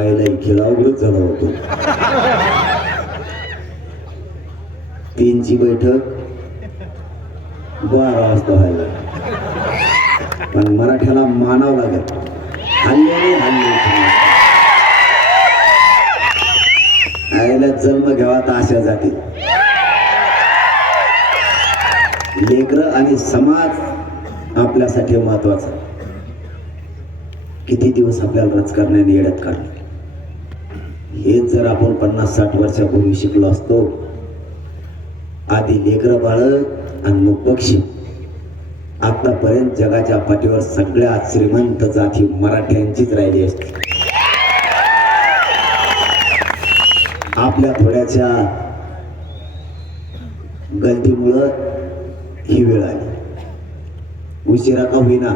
आईला खेळावरच झाला होतो. 3ची बैठक 12 वाजता व्हायला, पण मराठ्याला मानावं लागेल. हल्ल्याने हल्ले आईला जन्म घ्यावा तर अशा जाती लेकर आणि समाज आपल्यासाठी महत्वाचा. किती दिवस आपल्याला राजकारणाने येड्यात काढले. हेच जर आपण 50-60 वर्षापूर्वी शिकलो असतो, आधी लेकर बाळ आणि मग पक्षी, आतापर्यंत जगाच्या पाठीवर सगळ्यात श्रीमंत जाती मराठ्यांचीच राहिली असती. आपल्या थोड्याच्या गलतीमुळं ही वेळ आली. उशिरा का होईना,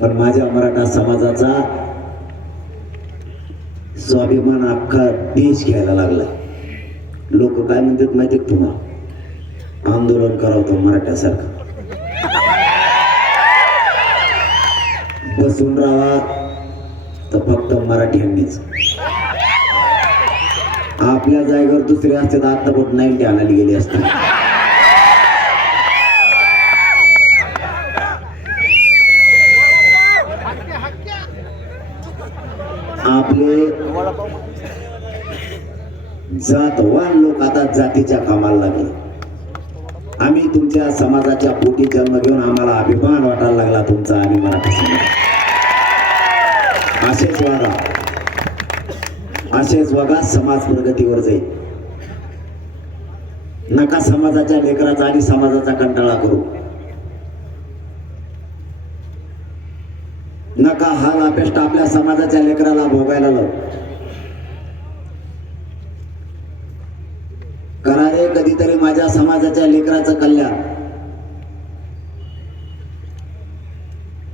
पण माझ्या मराठा समाजाचा स्वाभिमान अख्खा देश घ्यायला लागला. लोक काय म्हणतात माहिती का तुम्हाला? आंदोलन करावं मराठ्यासारखं, बसून राहा तर फक्त मराठ्यांनीच. आपल्या जागेवर दुसरे असते तर आता पण 90 आणायला गेले असते. आपले जातवान लोक आता जातीच्या कामाला लागले. आम्ही तुमच्या समाजाच्या पोटी जन्म घेऊन आम्हाला अभिमान वाटायला लागला तुमचा. आम्ही मराठा समाज असेच वागा, असेच वागा, समाज प्रगतीवर जाईल. नका समाजाच्या लेकराचा आणि समाजाचा कंटाळा करू. नका हाल अपेष्ट आपल्या समाजाच्या लेकराला भोगायला लावू. करा रे कधीतरी माझ्या समाजाच्या लेकराचं कल्याण.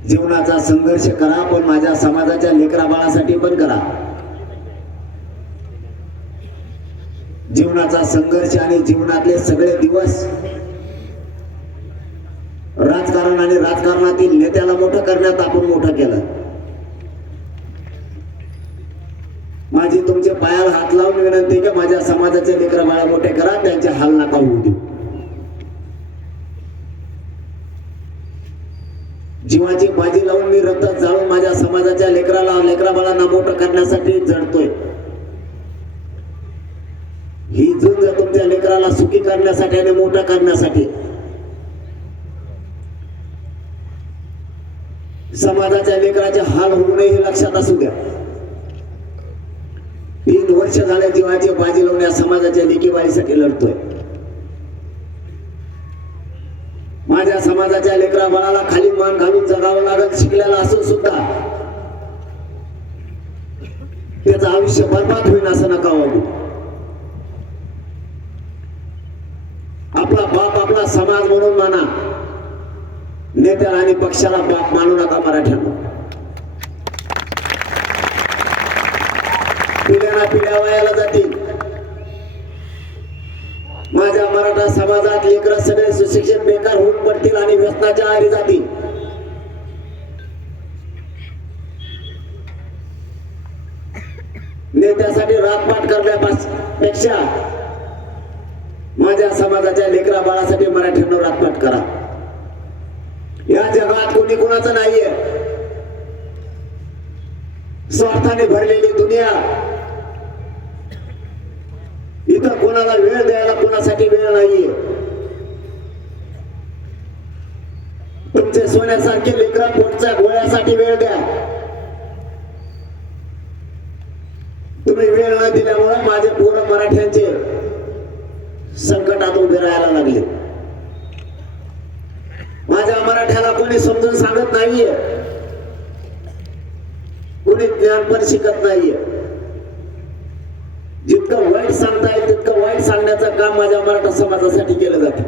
जीवनाचा संघर्ष करा, पण माझ्या समाजाच्या लेकरा बाळासाठी पण करा. जीवनाचा संघर्ष आणि जीवनातले सगळे दिवस राजकारण आणि राजकारणातील नेत्याला मोठं करण्यात आपण मोठं केलं. माझी तुमच्या पायाला हात लावून विनंती की माझ्या समाजाचे लेकरा बाळा मोठे करा, त्यांचे हाल नका होऊ देऊ. जीवाची बाजी लावून मी रक्त जाळून माझ्या समाजाच्या लेकरा बाळांना मोठं करण्यासाठी जडतोय. ही झुंज तुमच्या लेकराला सुखी करण्यासाठी आणि मोठं करण्यासाठी. समाजाच्या लेकराचे हाल होऊ नये हे लक्षात असू द्या. 3 वर्ष झाले जीवाची बाजी लावून या समाजाच्या लेकीबाळीसाठी लढतोय. माझ्या समाजाच्या लेकरा बाळाला खाली मान घालून जगावं लागत शिकलेला असून सुद्धा त्याचं आयुष्य बर्बाद होईल असं नका वागू. आपला बाप आपला समाज म्हणून माना, नेत्याला आणि पक्षाला बाप मानू नका. मराठ्यांना पिढ्याना पिढ्या वयाला जातील. माझ्या मराठा समाजात लेकरं सगळे सुशिक्षित बेकार होऊन पडतील आणि व्यसनाच्या आहारी जातील. नेत्यासाठी रातपाट करण्यापेक्षा माझ्या समाजाच्या लेकरा बाळासाठी मराठ्यांना रातपाट करा. या जगात कोणी कोणाचं नाहीये. स्वार्थाने भरलेली दुनिया. इथं कोणाला वेळ द्यायला कोणासाठी वेळ नाहीये. तुमचे सोन्यासारखे लेकरा पोटच्या गोळ्यासाठी वेळ द्या. तुम्ही वेळ न दिल्यामुळे माझे पोरं मराठ्यांचे संकटात उभे राहायला लागले. माझ्या मराठ्याला कोणी समजून सांगत नाहीये, कोणी ज्ञान पण शिकत नाहीये. जितकं वाईट सांगता येईल तितकं वाईट सांगण्याचं काम माझ्या मराठा समाजासाठी केलं जाते.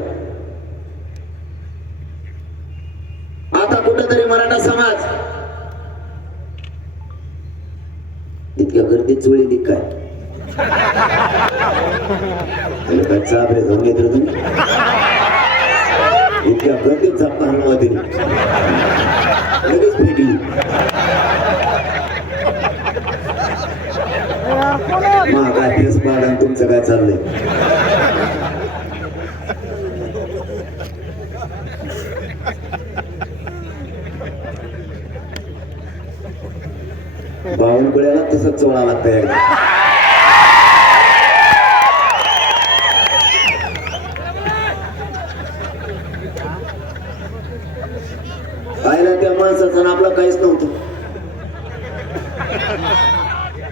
आता कुठेतरी मराठा समाज इतक्या गर्दीत चुळली काय काय चाबरे जाऊन येत तुम्ही इतक्या गर्दीत चापा हलवा दिली लगेच फेकली. चाललंय. बावनकुळ्याला तसंच चोळा लागतं एकदा. पाहिलं त्या माणसाचं ना आपलं काहीच नव्हतं,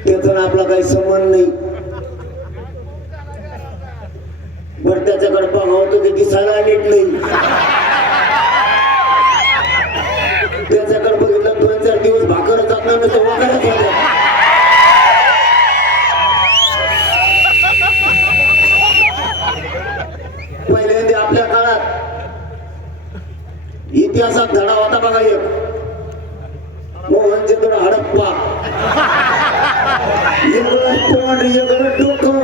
त्याचा ना आपला काही संबंध नाही. बरं त्याच्याकडे बघावं तर ते दिसायला नीट नाही. त्याच्याकडे बघितलं 2-4 दिवस भाकर जात नाही तर वगैरे होत्या. पहिल्यांदा आपल्या काळात इतिहासात धडा होता बघा एक, मोहनजोदडो हडप्पा. एवढं तोंड एवढं डोकं,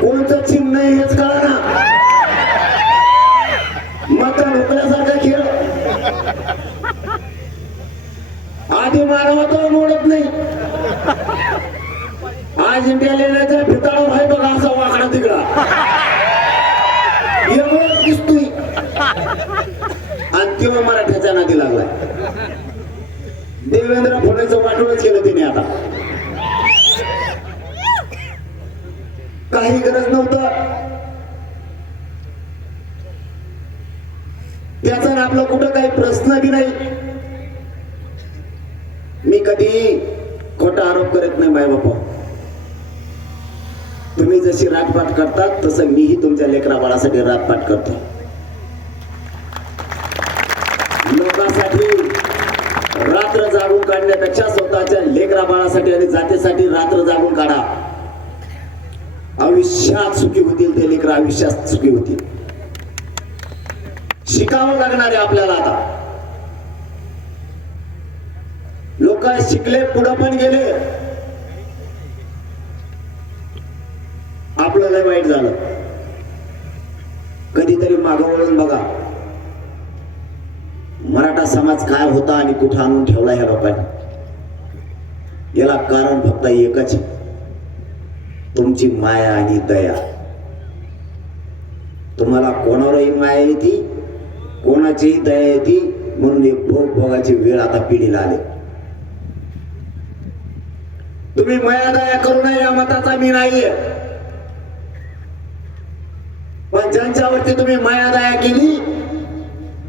कोणतं चिन्ह नाही हेच कळा ना. मता ढोकल्यासारखा खेळ. आधी मानवता मोडत नाही. आज इंडिया लेण्याच्या भिताळावर आहे बघा असा वाकडा तिकडा एवढं दिसतोय. आणि तेव्हा मराठ्याच्या नादी लागलाय. देवेंद्र फडणवीसचं वाटूनच केलं तिने. आता काही गरज नव्हतं त्याचा. आपलं कुठं काही प्रश्न बी नाही. मी कधी खोटा आरोप करत नाही माय बापा. तुम्ही जशी रातपाट करतात तसं मीही तुमच्या लेकरा बाळासाठी रातपाट करतो. लोकांसाठी रात्र जागून काढण्यापेक्षा स्वतःच्या लेकरा बाळासाठी आणि जातीसाठी रात्र जागून काढा. आयुष्यात सुखी होतील ते लेकर, आयुष्यात सुखी होतील. शिकावं लागणार आहे आपल्याला. आता लोक शिकले, पुढे पण गेले. आपलं लय वाईट झालं. कधीतरी मागं वळून बघा, मराठा समाज काय होता आणि कुठं आणून ठेवला ह्या लोकांनी. याला कारण फक्त एकच, तुमची माया आणि दया. तुम्हाला कोणावरही माया येते, कोणाचीही दया येते, म्हणून एक भोगाची वेळ आता पिढीला आली. तुम्ही माया दया करू नये या मताचा मी नाहीये, पण ज्यांच्यावरती तुम्ही माया दया केली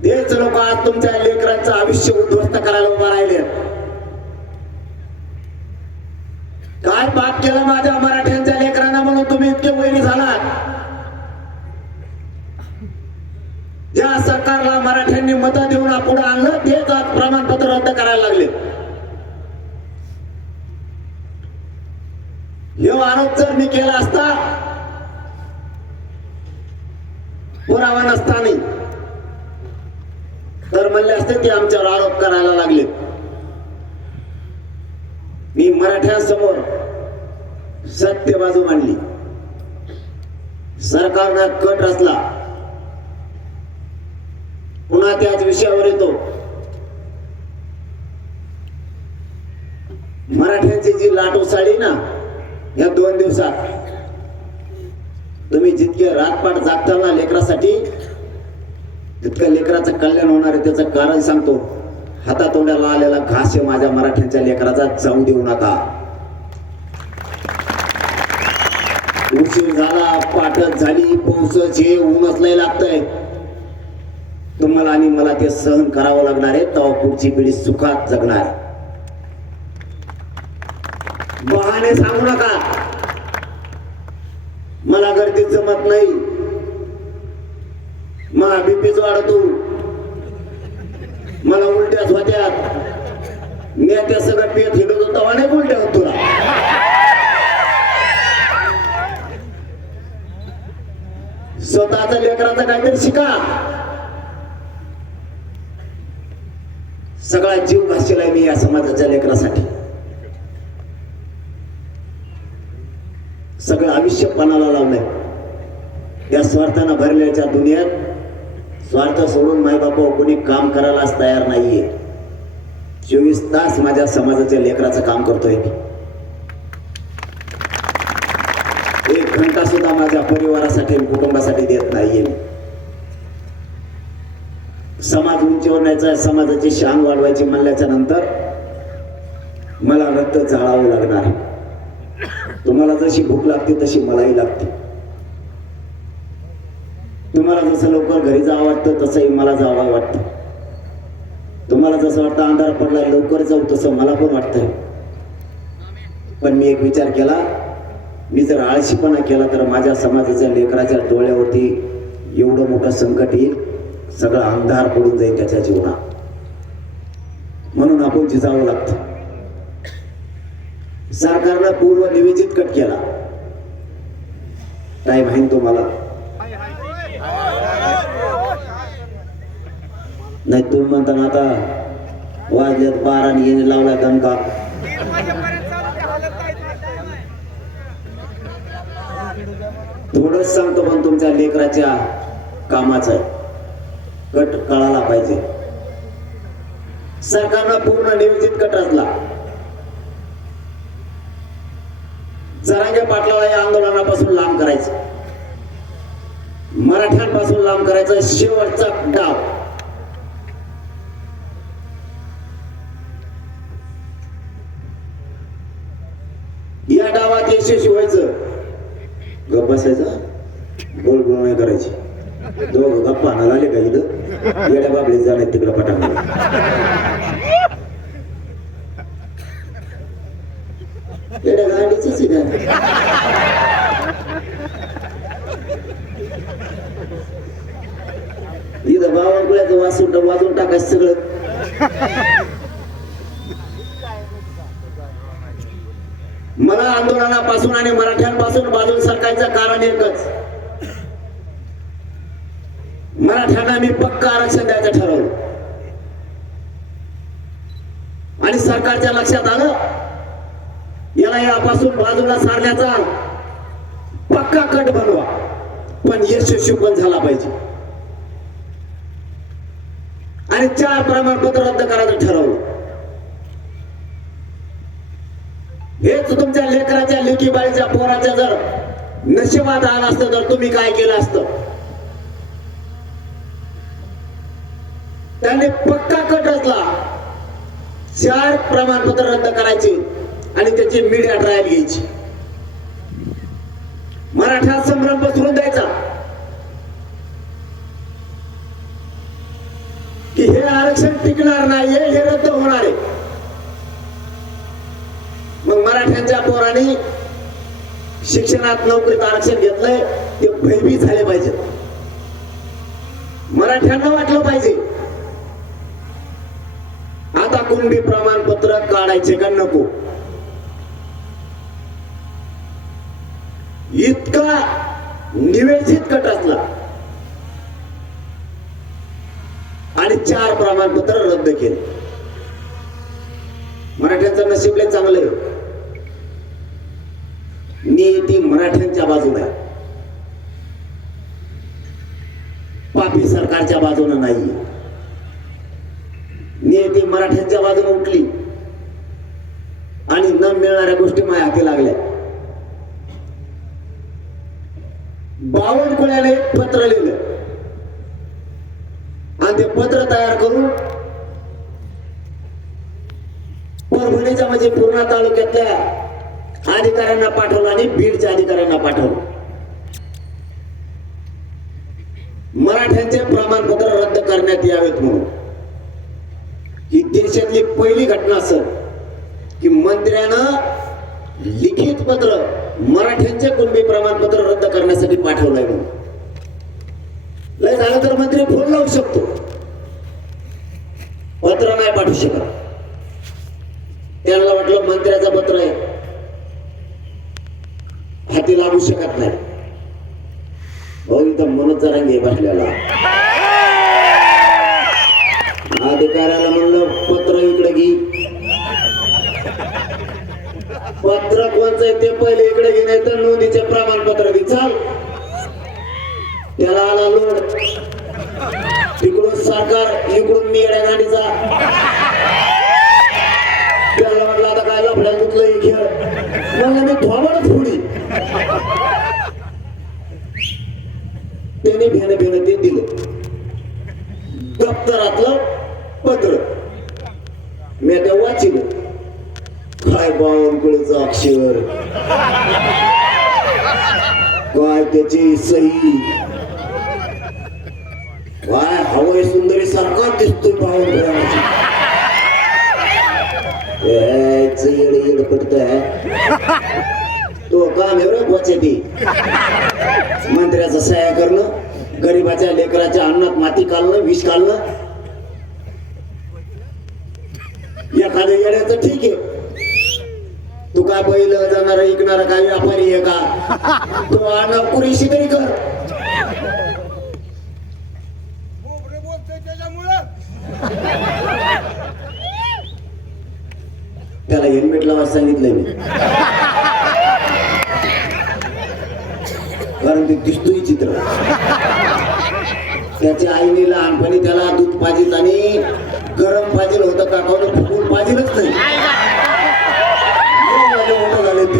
तेच लोक आज तुमच्या लेकरांचं आयुष्य उद्ध्वस्त करायला उभा राहिले. काय पाप केलं माझ्या मराठ्यांच्या लेकरांना म्हणून तुम्ही इतके वैरी झालात? ज्या सरकारला मराठ्यांनी मतं देऊन पुढे आणलं तेच आज प्रमाणपत्र रद्द करायला लागले. हे आरोप जर मी केला असता, पुरावा नसताना, तर म्हणले असते ते आमच्यावर आरोप करायला लागले. मी मराठ्यांसमोर सत्य बाजू मांडली. सरकारनं कट रचला, पुन्हा त्याच विषयावर येतो. मराठ्यांची जी लाट उसळली ना या 2 दिवसात, तुम्ही जितके रातपाट जागता ना लेकरासाठी, तितकं लेकराचं कल्याण होणार आहे. त्याचं कारण सांगतो. हातातोंडाला आलेला घास आहे माझ्या मराठ्यांच्या लेकराचा, जाऊ देऊ नका. उशीर झाला, पाठच झाली, पाऊसच हे, ऊनच लय लागतंय. तुम्हाला आणि मला ते सहन करावं लागणार आहे. तेव्हा पुढची पिढी सुखात जगणार. बहाणे सांगू नका. मला गर्दीत जमत नाही, मला बीपीच वाढतो, मला उलट्याच होत्यात, नेत्या सगळं पेट हिडत होता, अनेक उलट्या होत तुला. स्वतःचा लेकराचा काहीतरी शिका. सगळा जीव घासलेला मी या समाजाच्या लेकरासाठी. सगळं आयुष्य पणाला लावलंय. या स्वार्थानं भरल्याच्या दुनियेत स्वार्थ सोडून मायबापा कोणी काम करायलाच तयार नाहीये. 24 तास माझ्या समाजाच्या लेकराचं काम करतोय. माझ्या परिवारासाठी आणि कुटुंबासाठी देत नाहीये. समाज उंचीवर न्यायचा, समाजाची शान वाढवायची म्हणल्याच्या नंतर मला रक्त जाळावं लागणार. तुम्हाला जशी भूक लागते तशी मलाही लागते. तुम्हाला जसं लवकर घरी जावं वाटतं तसंही मला जावं वाटतं. तुम्हाला जसं वाटतं अंधार पडला लवकर जाऊ तसं मला पण वाटतंय. पण मी एक विचार केला, मी जर आळशीपणा केला तर माझ्या समाजाच्या लेकराच्या डोळ्यावरती एवढं मोठं संकट येईल, सगळं अंधार पडून जाईल त्याच्या जीवनात. म्हणून आपण जिजावं लागतं. सरकारनं पूर्व नियोजित कट केला. टाइम आहे तुम्हाला? नाही तुम्ही म्हणता ना आता वाजल्यात 12 आणि येणे लावलाय दणका. थोडंच सांगतो पण तुमच्या लेकराच्या कामाचं कट कळाला पाहिजे. सरकारनं पूर्ण नियोजित कट रचला. जरांगे पाटलाला या आंदोलनापासून लांब करायचं, मराठ्यांपासून लांब करायचं, शेवटचा डाव. या डावात यशस्वी व्हायचं. गप्प बसायचं, बोल बोल नाही करायची. दोघं गप्पा आणायला आले का इथं येड्या बाबडे जाणे तिकडं पटांगण. येड्या गाडीच इथं बावळकुळ्याचं वाजून टाकायचं सगळं. मला आंदोलनापासून आणि मराठ्यांपासून बाजूला सरकारचं कारण एकच, मराठ्यांना मी पक्का आरक्षण द्यायचं ठरवलं. आणि सरकारच्या लक्षात आलं याला यापासून बाजूला सारण्याचा पक्का कट बनवा, पण यशस्वी पण झाला पाहिजे. आणि 4 प्रमाणपत्र रद्द करायचं ठरवलं. हेच तुमच्या लेकराच्या लेकी बाळीच्या पोराच्या जर नशिबात आलं असतं तर तुम्ही काय केलं असतं? त्याने पक्का कट रचला. 4 प्रमाणपत्र रद्द करायचे आणि त्याची मीडिया ट्रायल घ्यायची. मराठा संभ्रम पसरून द्यायचा की हे आरक्षण टिकणार नाहीये, हे रद्द होणार आहे. मग मराठ्यांच्या पोरांनी शिक्षणात नोकरीत आरक्षण घेतलंय ते भयभीत झाले पाहिजे. मराठ्यांना वाटलं पाहिजे आता कुणबी प्रमाणपत्र काढायचे का नको. इतका निवेदित कट असला आणि 4 प्रमाणपत्र रद्द केले. मराठ्यांचं नशीब लय चांगलं आहे. नियती मराठ्यांच्या बाजूने आहे, पापी सरकारच्या बाजूने नाही. नियती मराठ्यांच्या बाजूने उठली आणि न मिळणाऱ्या गोष्टी माझ्या हाती लागल्या. बावनकुळ्याने एक पत्र लिहिलं आणि ते पत्र तयार करून परभणीच्या म्हणजे पूर्णा तालुक्यातल्या अधिकाऱ्यांना पाठवलं आणि बीडच्या अधिकाऱ्यांना पाठवलं. मराठ्यांचे प्रमाणपत्र रद्द करण्यात यावेत म्हणून. ही देशातली पहिली घटना असेल की मंत्र्यानं लिखित पत्र मराठ्यांचे कुणबी प्रमाणपत्र रद्द करण्यासाठी पाठवलंय म्हणून. लय झालं तर मंत्री फोन लावू शकतो, पत्र नाही पाठवू शकत. त्यांना वाटलं मंत्र्याचं पत्र आहे, हाती लागू शकत नाही. हो इथं मनोज जरांगे बसलेला अधिकाऱ्याला म्हणलं पत्र इकडे घे. पत्र कोणचं आहे ते पहिले इकडे घे, नाही तर नोंदीचे प्रमाणपत्र दे. चाल त्याला आला लोड. तिकडून सरकार, इकडून मी येड्या गाडीचा. त्याला म्हटलं आता काय लफड्यात गुतलं खेळ. म्हणलं मी थोडंच थोडी मी त्या वाचिल काय बावनकुळेचं अक्षर, काय त्याची सही, काय हवय सुंदरी सारखा दिसतोय बावनकुळ्याची. येड पडतोय तो काम एवढं पोचते. मंत्र्याचं सह्या करणं, गरीबाच्या लेकराच्या अन्नात माती काढणं, विष काढणं. एखाद्या येण्याचं ठीक आहे, तू काय बैल जाणार ऐकणार काय व्यापारी आहे का, तो अन्न पुरेशी तरी कर. त्याला हेल्मेट लावायला सांगितलंय मी, कारण ते दिसतोय चित्र. त्याच्या आईने लहानपणी त्याला दूध पाजीत आणि गरम पाजील होतं, काकावलं फुकून पाजीलच नाही. मोठं झाले ते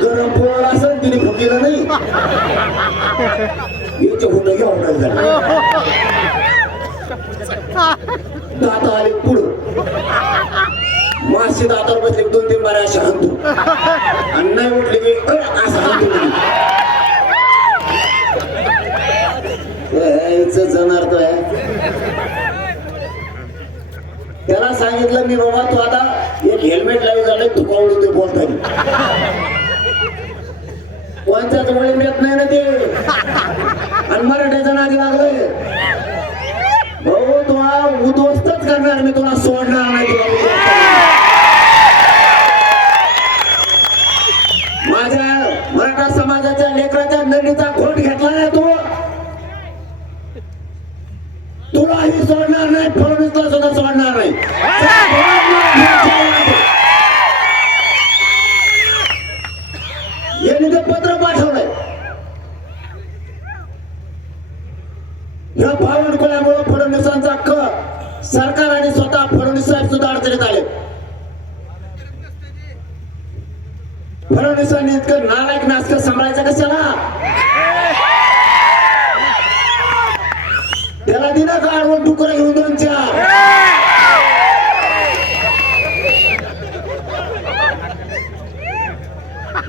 गरम पोळ असेल तिने फुकीला नाही, याचे होतं घ्या झालं. दात आले पुढं, मासे दातावर बसले 2-3 बारे अशा हाणतो आणि नाही उठले की असं हाणतो. जाणार तो आहे. त्याला सांगितलं मी, बाबा तू आता एक हेल्मेट लावून झालं, तू कावडू ते बोलताना कोणत्याच वेळी मिळत नाही ना ते. आणि मराठ्याचं नादी लागलंय भाऊ, तुला उद्ध्वस्तच करणार मी, तुला सोडणार नाही. तुला माझ्या मराठा समाजाच्या लेकराच्या नडीचा खोट घेतला नाही तू, तुलाही सोडणार नाही, फडणवीसला सुद्धा सोडणार नाही. यांनी ते पत्र पाठवलंय. या बावनकुळ्यामुळे फडणवीसांचा सरकार आणि स्वतः फडणवीस साहेब सुद्धा अडचणीत आले. फडणवीसांनी इतकं नालायक नासक सांभाळायचं कशाला? त्याला दिलं का आडवून डुकरं घेऊन 2-4?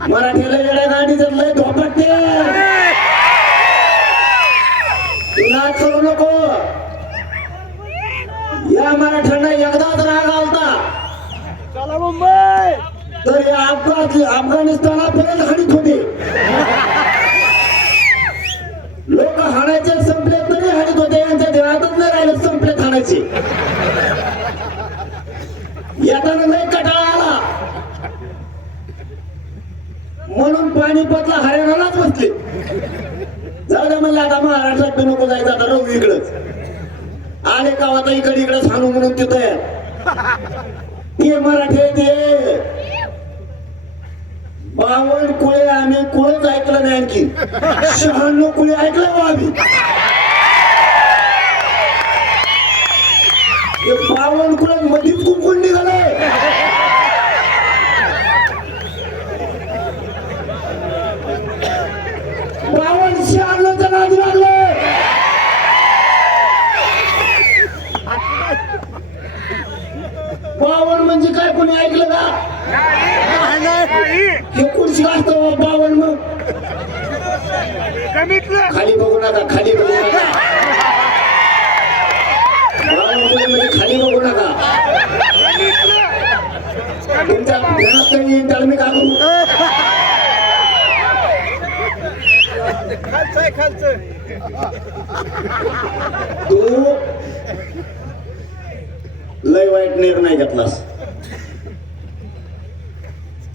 मराठीला येड्या गाडीचं लय धोपटते. तू नाच करू नको. या मराठ्यांना एकदाच राग आलता चला मुंबई, तर या अफगाणिस्तानापर्यंत हाणीत होते. लोक हाणायचे संपले तरी हाणीत होते, यांच्या देहातच नाही राहिले संपले हाणायचे. येताना लय कटाळा आला म्हणून पाणीपतला हरियाणालाच बसले. जाऊ द्या म्हणलं, आता महाराष्ट्रात बी नको जायचं, आता राहू इकडंच. आले का आता इकडे हाणू म्हणून तिथं ते मराठे ते बावनकुळे आम्ही कुळच ऐकलं नाही, आणखी 96 कुळे ऐकलं बा आम्ही. 52 मध्येच कुंकून निघाले. बावन्न 96च्या नादी लागले. बावन्न म्हणजे काय, कोणी ऐकलं का? हे कुर्सी असतं 52. मग खाली बघू नका, खाली बघू नका. 52 म्हणजे खाली बघू नका. तुमच्या ध्यानात काही येईल त्याला मी का करू? तू लय वाईट निर्णय घेतलास.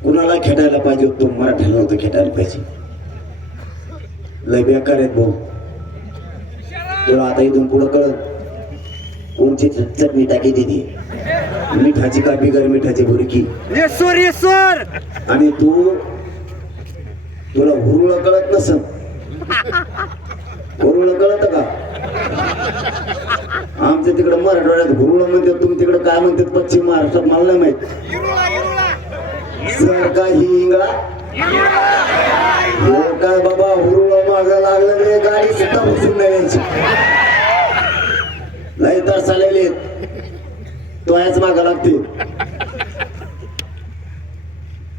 कुणाला खेटायला पाहिजे होतं, मराठ्याला नव्हतं खेटायला पाहिजे. लय बेकार आहेत भाऊ. तुला आता इथून पुढं कळत कोणची चटणी टाकी दिली, मिठाची का बिगर मिठाची बुरकी. आणि तुला हुरुळ कळत नसल. हुरुळ कळत का? आमच्या तिकडं मराठवाड्यात हुरुळ म्हणतात, तुम्ही तिकडं काय म्हणतात पश्चिम महाराष्ट्रात मला नाही माहित. सर का ही इंगळा काय बाबा, हुरुळ मागा लागलं रे, गाडी सुद्धा बसून नाही यायची. नाही तर चालेल तो याच मागा लागते.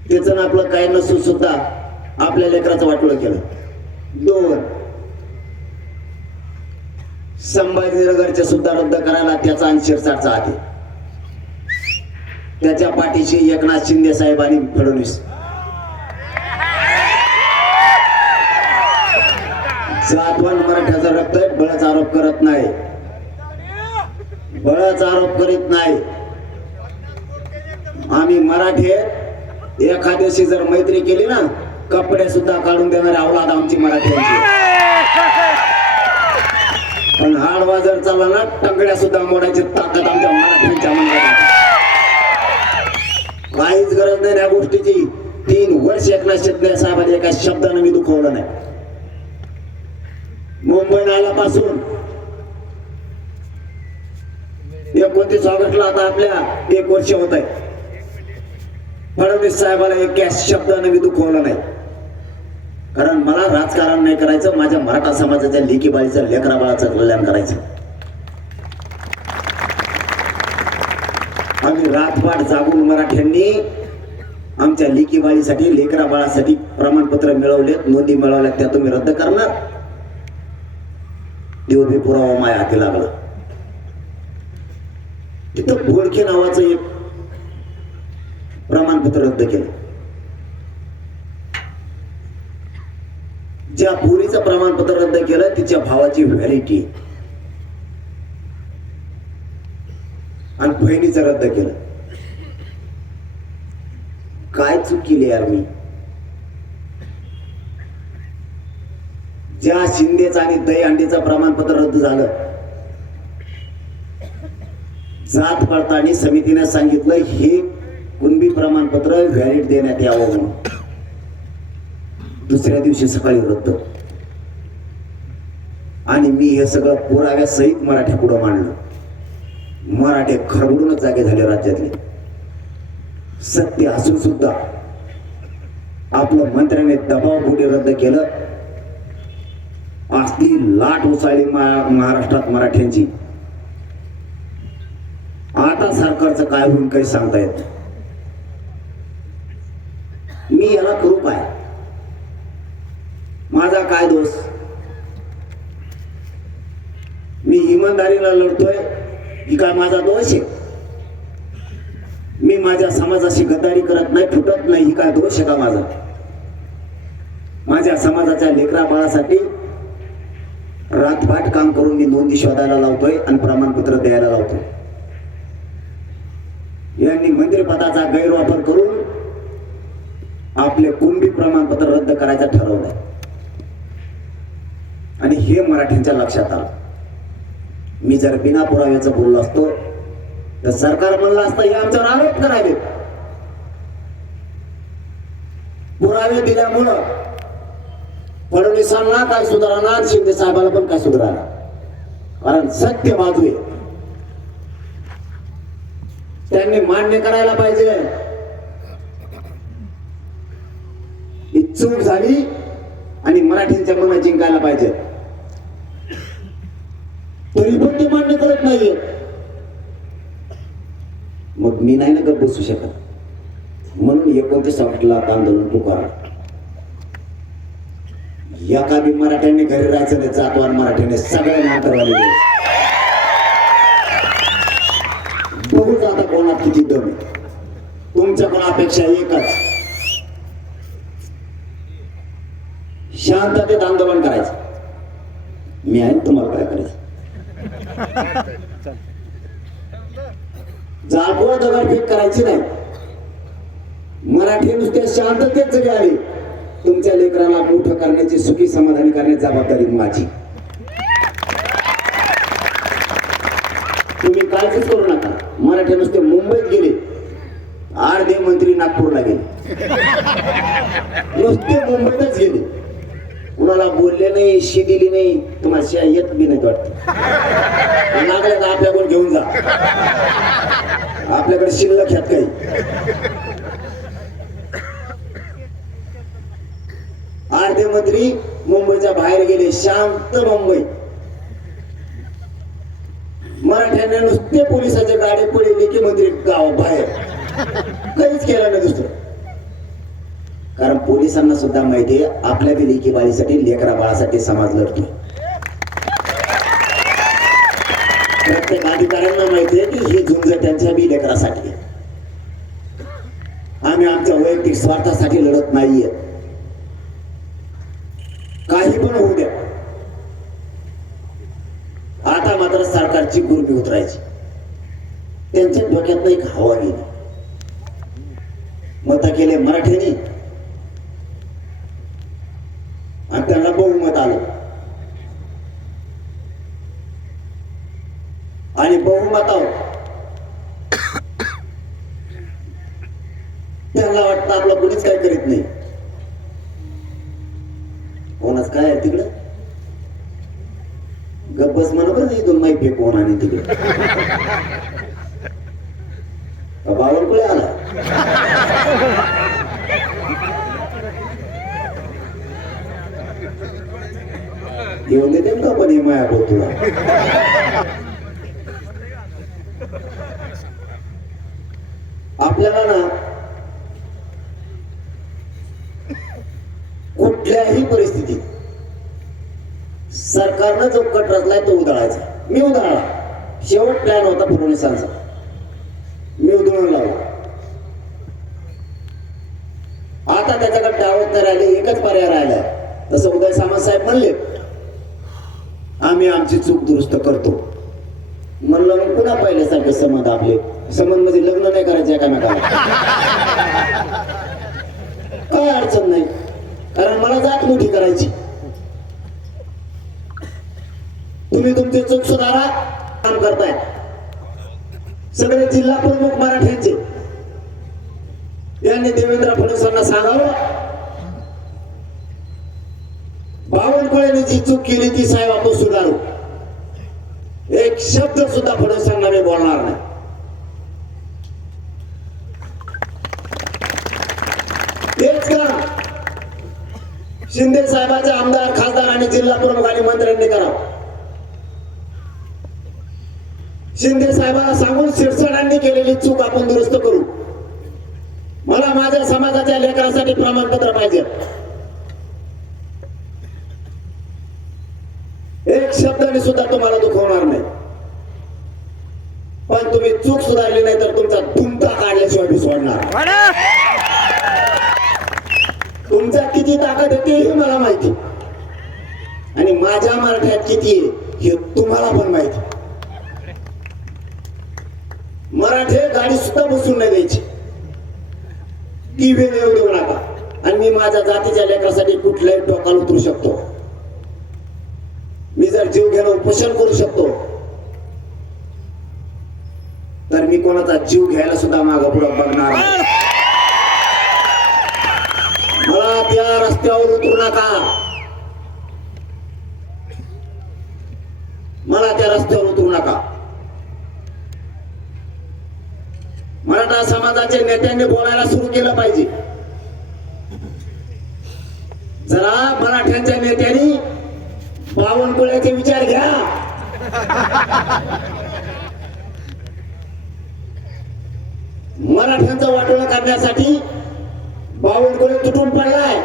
त्याचं ना आपलं काय नसून सुद्धा आपल्या लेकराचं वाटोळं केलं. 2 संभाजीनगरचे सुद्धा रद्द करायला त्याचा आणि शिरसाटचा हात आहे. त्याच्या पाठीशी एकनाथ शिंदे साहेब आणि फडणवीस. जातवान मराठ्याचा रक्त आहे. बळच आरोप करत नाही, बळच आरोप करीत नाही. आम्ही मराठे एखाद्याशी जर मैत्री केली ना, कपडे सुद्धा काढून देणारे अवलाद आमची मराठ्यांची. पण हाडवा जर चालला ना, टंगड्या सुद्धा मोडायची ताकद आमच्या मराठ्यांच्या मनात. काहीच गरज नाही या गोष्टीची. 3 वर्ष एकनाथ शिंदे साहेबांनी एका शब्दाने मी दुखवलं नाही. मुंबईला आल्यापासून 29 ऑगस्टला आता आपल्या 1 वर्ष होत आहे. फडणवीस साहेबाला एका शब्दाने मी दुखवलं नाही. कारण मला राजकारण नाही करायचं, माझ्या मराठा समाजाच्या लेकी बाळीचं लेकरा बाळाचं कल्याण करायचं. आम्ही रातपाट जागून मराठ्यांनी आमच्या लेकी बाळीसाठी लेकरा बाळासाठी प्रमाणपत्र मिळवलेत, नोंदी मिळवल्यात. त्या तुम्ही रद्द करणार? देव बी पुरावा माया हाती लागला. तिथं बोडके नावाचं एक प्रमाणपत्र रद्द केलं. ज्या पोरीचं प्रमाणपत्र रद्द केलं तिच्या भावाची व्हॅलिटी आणि बहिणीचं रद्द केलं. काय चूक केली यार मी? ज्या शिंदेचं आणि दही अंडीचं प्रमाणपत्र रद्द झालं, जात पडताळणी समितीने सांगितलं हे कुणबी प्रमाणपत्र व्हॅलिड देण्यात यावं म्हणून. दुसऱ्या दिवशी सकाळी रद्द. आणि मी हे सगळं पुराव्यासहित मराठ्या पुढे मांडलं. मराठे खरबडूनच जागे झाले राज्यातले. सत्य असून सुद्धा आपलं मंत्र्याने दबावपोटी रद्द केलं. आज ती लाट उसळली महाराष्ट्रात मराठ्यांची. आता सरकारचं काय होईल काही सांगता येत. मी याला करू काय? माझा काय दोष? मी इमानदारीला लढतोय ही काय माझा दोष आहे? मी माझ्या समाजाशी गद्दारी करत नाही, फुटत नाही ही काय दोष आहे का माझा? माझ्या समाजाच्या लेकरा बाळासाठी रातभाट काम करून मी नोंदी शोधायला लावतोय आणि प्रमाणपत्र द्यायला लावतोय. यांनी मंत्रिपदाचा गैरवापर करून आपले कुणबी प्रमाणपत्र रद्द करायचं ठरवलंय. आणि हे मराठ्यांच्या लक्षात आलं. मी जर बिना पुराव्याचं बोललो असतो तर सरकार म्हणलं असतं हे आमच्यावर आरोप करावे. पुरावे दिल्यामुळं फडणवीसांना काय सुधारणार, शिंदे साहेबांना पण काय सुधारणार. कारण सत्य बाजू आहे, त्यांनी मान्य करायला पाहिजे. ही चूक झाली आणि मराठ्यांच्या मनात जिंकायला पाहिजे. तरी पण ते मान्य करत नाहीये. मग मी नाही ना गप्प बसू शकत. म्हणून 29 ऑगस्टला आंदोलन पुकारलं. एका बी मराठ्यांनी घरी राहायचं नाही. जातवान मराठ्याने सगळ्यांना अंतरवाली. बघूच आता कोणात किती दम आहे. तुमच्याकडून अपेक्षा एकच, शांततेत आंदोलन करायचं. मी आहे तुम्हाला काय करायचं. जागोळ दगडफेक करायची नाही. मराठी नुसत्या शांततेत जरी आले, तुमच्या लेकराला मोठं करण्याची, सुखी समाधानी करण्याची जबाबदारी माझी. तुम्ही काळजीच करू नका. मराठी नुसते मुंबईत गेले, अर्धे मंत्री नागपूरला गेले, नुसते मुंबईतच गेले. कुणाला बोलले नाही, शी दिली नाही. तुम्हाला शिया येत बी नाही वाटत. लागलं तर आपल्याकडून घेऊन जा. आपल्याकडे शिल्लक ह्यात काही. अर्धे मंत्री मुंबईच्या बाहेर गेले. शांत मुंबई. मराठ्यांना नुसते पोलिसाचे गाडी पडले की मंत्री गावाबाहेर काहीच केलं नाही दुसरं. कारण पोलिसांना सुद्धा माहिती आहे आपल्या बी लेकी बाळीसाठी लेकरा बाळासाठी समाज लढतो. प्रत्येक अधिकाऱ्यांना माहिती आहे की ही झुंज त्यांच्या बी लेकरासाठी आहे. आम्ही आमच्या वैयक्तिक स्वार्थासाठी लढत नाहीये. काही पण होऊ द्या. आता मात्र सरकारची गुरमी उतरायची. त्यांच्या डोक्यात एक हवा गेली. मत केले मराठ्यांनी आणि त्यांना बहुमत आलं. आणि बहुमतावर त्यांना वाटतं आपलं कोणीच काय करीत नाही. कोणाच काय आहे तिकडं गप्पस म्हणा बरं नाही दोन माहिती कोण आणि तिकडे बावनकुळे आला. घेऊन देते का पण हे माया भाऊ तुला. आपल्याला ना कुठल्याही परिस्थितीत सरकारनं जो कट रचलाय तो उधळायचा. मी उधळला. शेवट प्लॅन होता फडणवीसांचा. मी उधळून लावला. आता त्याच्याकडे डावत नाही राहिले. एकच पर्याय राहिला. जसं उदय सामंत साहेब म्हणले आम्ही आमची चूक दुरुस्त करतो. म्हणलं मग पुन्हा पहिल्यासारखे संबंध. आपले संबंध म्हणजे लग्न नाही करायचे एकामेकाला. काय अडचण नाही. कारण मला जात मोठी करायची. तुम्ही तुमची चूक सुधारा. काम करताय सगळे जिल्हा प्रमुख मराठ्यांचे. यांनी देवेंद्र फडणवीसांना सांगावं बावनकुळेने जी चूक केली ती साहेब आपण सुधारू. एक शब्द सुद्धा फडणवीसांना मी बोलणार नाही. तेच काम शिंदे साहेबांचे आमदार खासदार आणि जिल्हा प्रमुख आणि मंत्र्यांनी करावं. शिंदे साहेबांना सांगून शिरसाटांनी केलेली चूक आपण दुरुस्त करू. मला माझ्या समाजाच्या लेकरासाठी प्रमाणपत्र पाहिजे. एक शब्दाने सुद्धा तुम्हाला दुखवणार नाही. पण तुम्ही चूक सुधारली नाही तर तुमचा तुमचा काढल्याशिवाय मी सोडणार. तुमचा किती ताकद आहे तेही मला माहिती. आणि माझ्या मराठ्यात किती आहे हे तुम्हाला पण माहिती. मराठे गाडी सुद्धा बसून नाही द्यायची. ती वेळ येऊ देऊ नका. आणि मी माझ्या जातीच्या लेकरासाठी कुठल्याही टोकाला उतरू शकतो. मी जर जीव घ्यायला उपोषण करू शकतो तर मी कोणाचा जीव घ्यायला सुद्धा मागं पुढं बघणार नाही. मला त्या रस्त्यावर उतरू नका. मला त्या रस्त्यावर उतरू नका. मराठा समाजाच्या नेत्यांनी बोलायला सुरू केलं पाहिजे. जरा मराठ्यांच्या नेत्यांनी बावनकुळ्याचे विचार घ्या. मराठ्यांचं वाटोळं करण्यासाठी बावनकुळे तुटून पडलाय.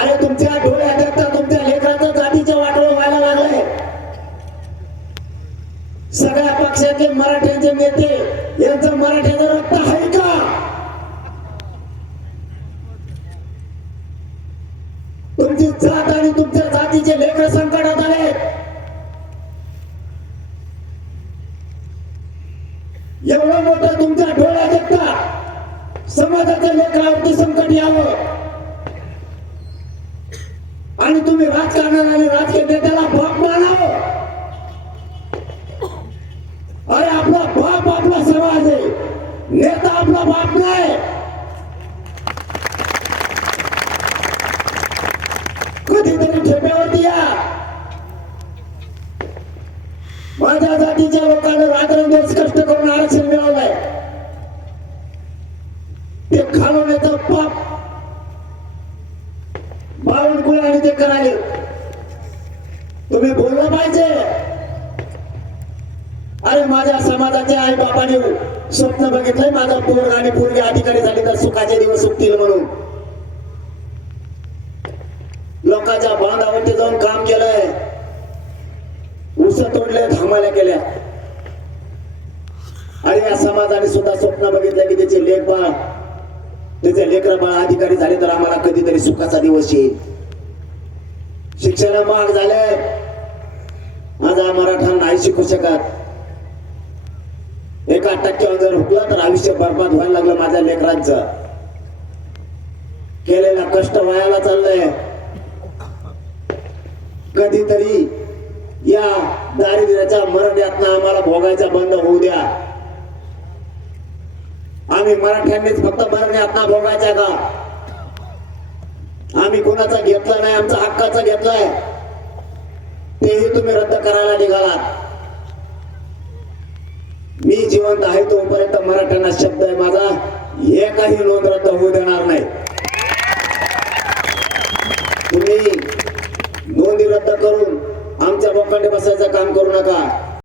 अरे तुमच्या डोळ्यात देखता तुमच्या लेकराचं जातीचे वाटोळं व्हायला लागलंय. सगळ्या पक्षाचे मराठ्यांचे नेते यांचं मराठ्याचं रक्त आहे का? तुमची जात आणि तुमच्या जातीचे लेकर संकटात आले. एवढं मोठं तुमच्या डोळ्यात देखता समाजाच्या लेकरावरती संकट यावं आणि तुम्ही राजकारणाला आणि राजकीय नेत्याला बाप मानावं. अरे आपला बाप आपला समाज आहे. नेता आपला बाप नाही. कधीतरी ठेप्यावरती या. माझ्या जातीच्या लोकांना रात्रंदिवस कष्ट करून आरक्षण मिळवलंय. ते घालवण्याचं पाप बावनकुळे आणि ते कराले. तुम्ही बोललं पाहिजे. अरे माझ्या माझ्या समाजाच्या आई बापाने स्वप्न बघितलंय माझा पोरगा आणि पोरगी अधिकारी झाली तर सुखाचे दिवस सुटतील म्हणून लोकांच्या बांधावरती जाऊन काम केलंय उस तोडले धामाल्या केल्या आणि या समाजाने सुद्धा स्वप्न बघितलं की त्याचे लेखबाळ त्याचे लेकर बाळ अधिकारी झाले तर आम्हाला कधीतरी सुखाचा दिवस येईल शिक्षण महाग झाले माझा मराठा नाही शिकू शकत 1% जर हुकला तर आयुष्य बर्बाद व्हायला लागलं माझ्या लेकरांचं केलेला कष्ट वायाला चाललंय कधीतरी या दारिद्र्याच्या मरण आम्हाला भोगायचा बंद होऊ द्या आम्ही मराठ्यांनीच फक्त मरण यातना भोगायच्या का आम्ही कोणाचा घेतला नाही आमचा हक्काचा घेतलाय तेही तुम्ही रद्द करायला निघालात मी जिवंत आहे तोपर्यंत मराठ्यांना शब्द आहे माझा एकही नोंद